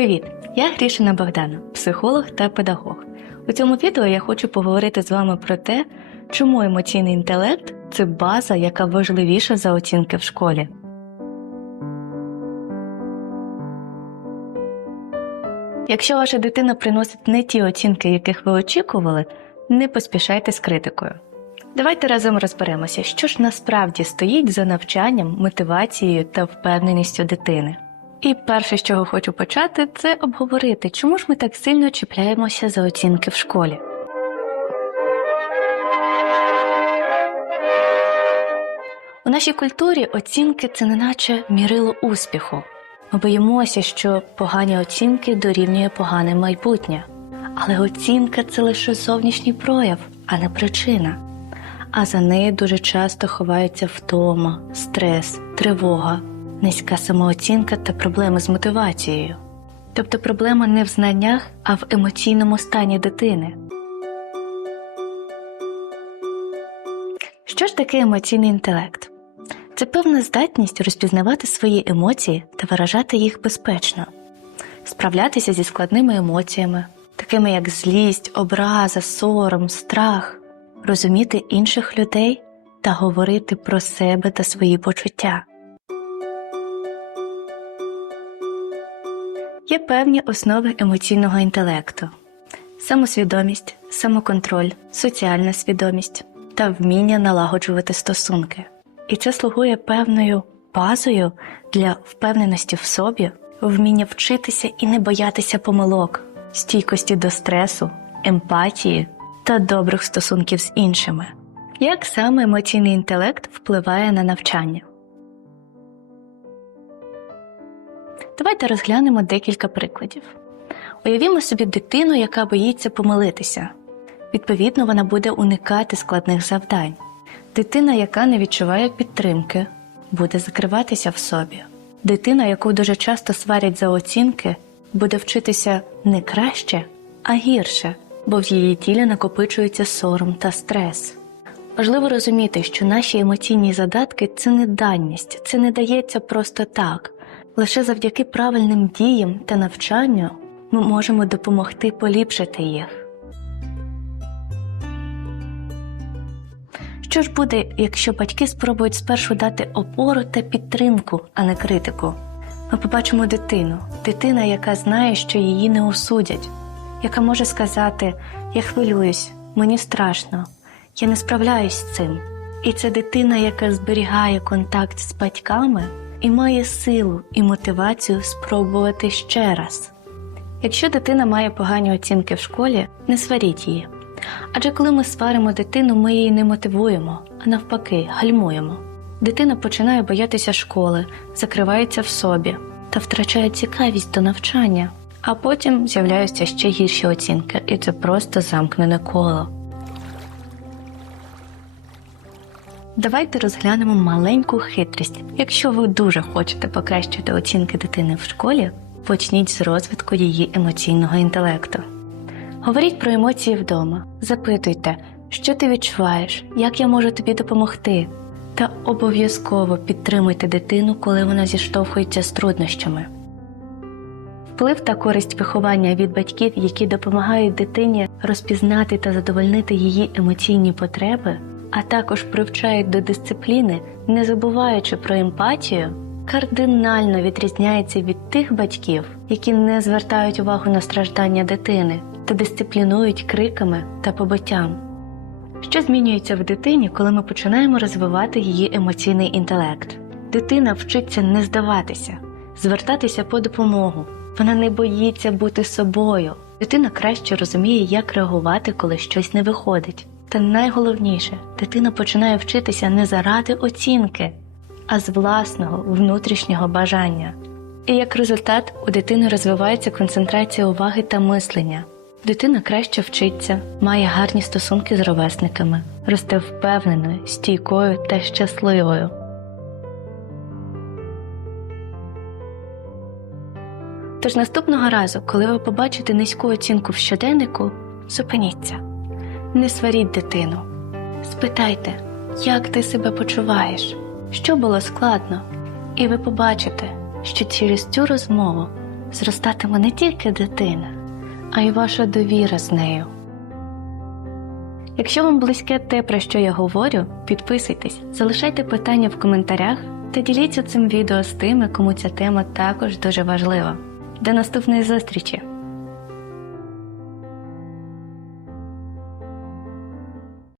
Привіт! Я Грішина Богдана, психолог та педагог. У цьому відео я хочу поговорити з вами про те, чому емоційний інтелект це база, яка важливіша за оцінки в школі. Якщо ваша дитина приносить не ті оцінки, яких ви очікували, не поспішайте з критикою. Давайте разом розберемося, що ж насправді стоїть за навчанням, мотивацією та впевненістю дитини. І перше, з чого хочу почати, це обговорити, чому ж ми так сильно чіпляємося за оцінки в школі. У нашій культурі оцінки це неначе мірило успіху. Ми боїмося, що погані оцінки дорівнює погане майбутнє. Але оцінка це лише зовнішній прояв, а не причина. А за нею дуже часто ховаються втома, стрес, тривога, низька самооцінка та проблеми з мотивацією. Тобто проблема не в знаннях, а в емоційному стані дитини. Що ж таке емоційний інтелект? Це певна здатність розпізнавати свої емоції та виражати їх безпечно, справлятися зі складними емоціями, такими як злість, образа, сором, страх, розуміти інших людей та говорити про себе та свої почуття. Є певні основи емоційного інтелекту: самосвідомість, самоконтроль, соціальна свідомість та вміння налагоджувати стосунки. І це слугує певною базою для впевненості в собі, вміння вчитися і не боятися помилок, стійкості до стресу, емпатії та добрих стосунків з іншими. Як саме емоційний інтелект впливає на навчання? Давайте розглянемо декілька прикладів. Уявімо собі дитину, яка боїться помилитися. Відповідно, вона буде уникати складних завдань. Дитина, яка не відчуває підтримки, буде закриватися в собі. Дитина, яку дуже часто сварять за оцінки, буде вчитися не краще, а гірше, бо в її тілі накопичується сором та стрес. Важливо розуміти, що наші емоційні задатки це не данність, це не дається просто так. Лише завдяки правильним діям та навчанню ми можемо допомогти поліпшити їх. Що ж буде, якщо батьки спробують спершу дати опору та підтримку, а не критику? Ми побачимо дитину, дитина, яка знає, що її не осудять, яка може сказати: Я хвилююсь, мені страшно, я не справляюсь з цим. І це дитина, яка зберігає контакт з батьками і має силу і мотивацію спробувати ще раз. Якщо дитина має погані оцінки в школі, не сваріть її. Адже коли ми сваримо дитину, ми її не мотивуємо, а навпаки, гальмуємо. Дитина починає боятися школи, закривається в собі та втрачає цікавість до навчання, а потім з'являються ще гірші оцінки, і це просто замкнене коло. Давайте розглянемо маленьку хитрість. Якщо ви дуже хочете покращити оцінки дитини в школі, почніть з розвитку її емоційного інтелекту. Говоріть про емоції вдома, запитуйте, що ти відчуваєш, як я можу тобі допомогти. Та обов'язково підтримуйте дитину, коли вона зіштовхується з труднощами. Вплив та користь виховання від батьків, які допомагають дитині розпізнати та задовольнити її емоційні потреби, а також привчають до дисципліни, не забуваючи про емпатію, кардинально відрізняється від тих батьків, які не звертають увагу на страждання дитини та дисциплінують криками та побиттям. Що змінюється в дитині, коли ми починаємо розвивати її емоційний інтелект? Дитина вчиться не здаватися, звертатися по допомогу. Вона не боїться бути собою. Дитина краще розуміє, як реагувати, коли щось не виходить. Та найголовніше, дитина починає вчитися не заради оцінки, а з власного внутрішнього бажання. І як результат у дитини розвивається концентрація уваги та мислення. Дитина краще вчиться, має гарні стосунки з ровесниками, росте впевненою, стійкою та щасливою. Тож наступного разу, коли ви побачите низьку оцінку в щоденнику, зупиніться, не сваріть дитину, спитайте, як ти себе почуваєш, що було складно, і ви побачите, що через цю розмову зростатиме не тільки дитина, а й ваша довіра з нею. Якщо вам близьке те, про що я говорю, підписуйтесь, залишайте питання в коментарях та діліться цим відео з тими, кому ця тема також дуже важлива. До наступної зустрічі!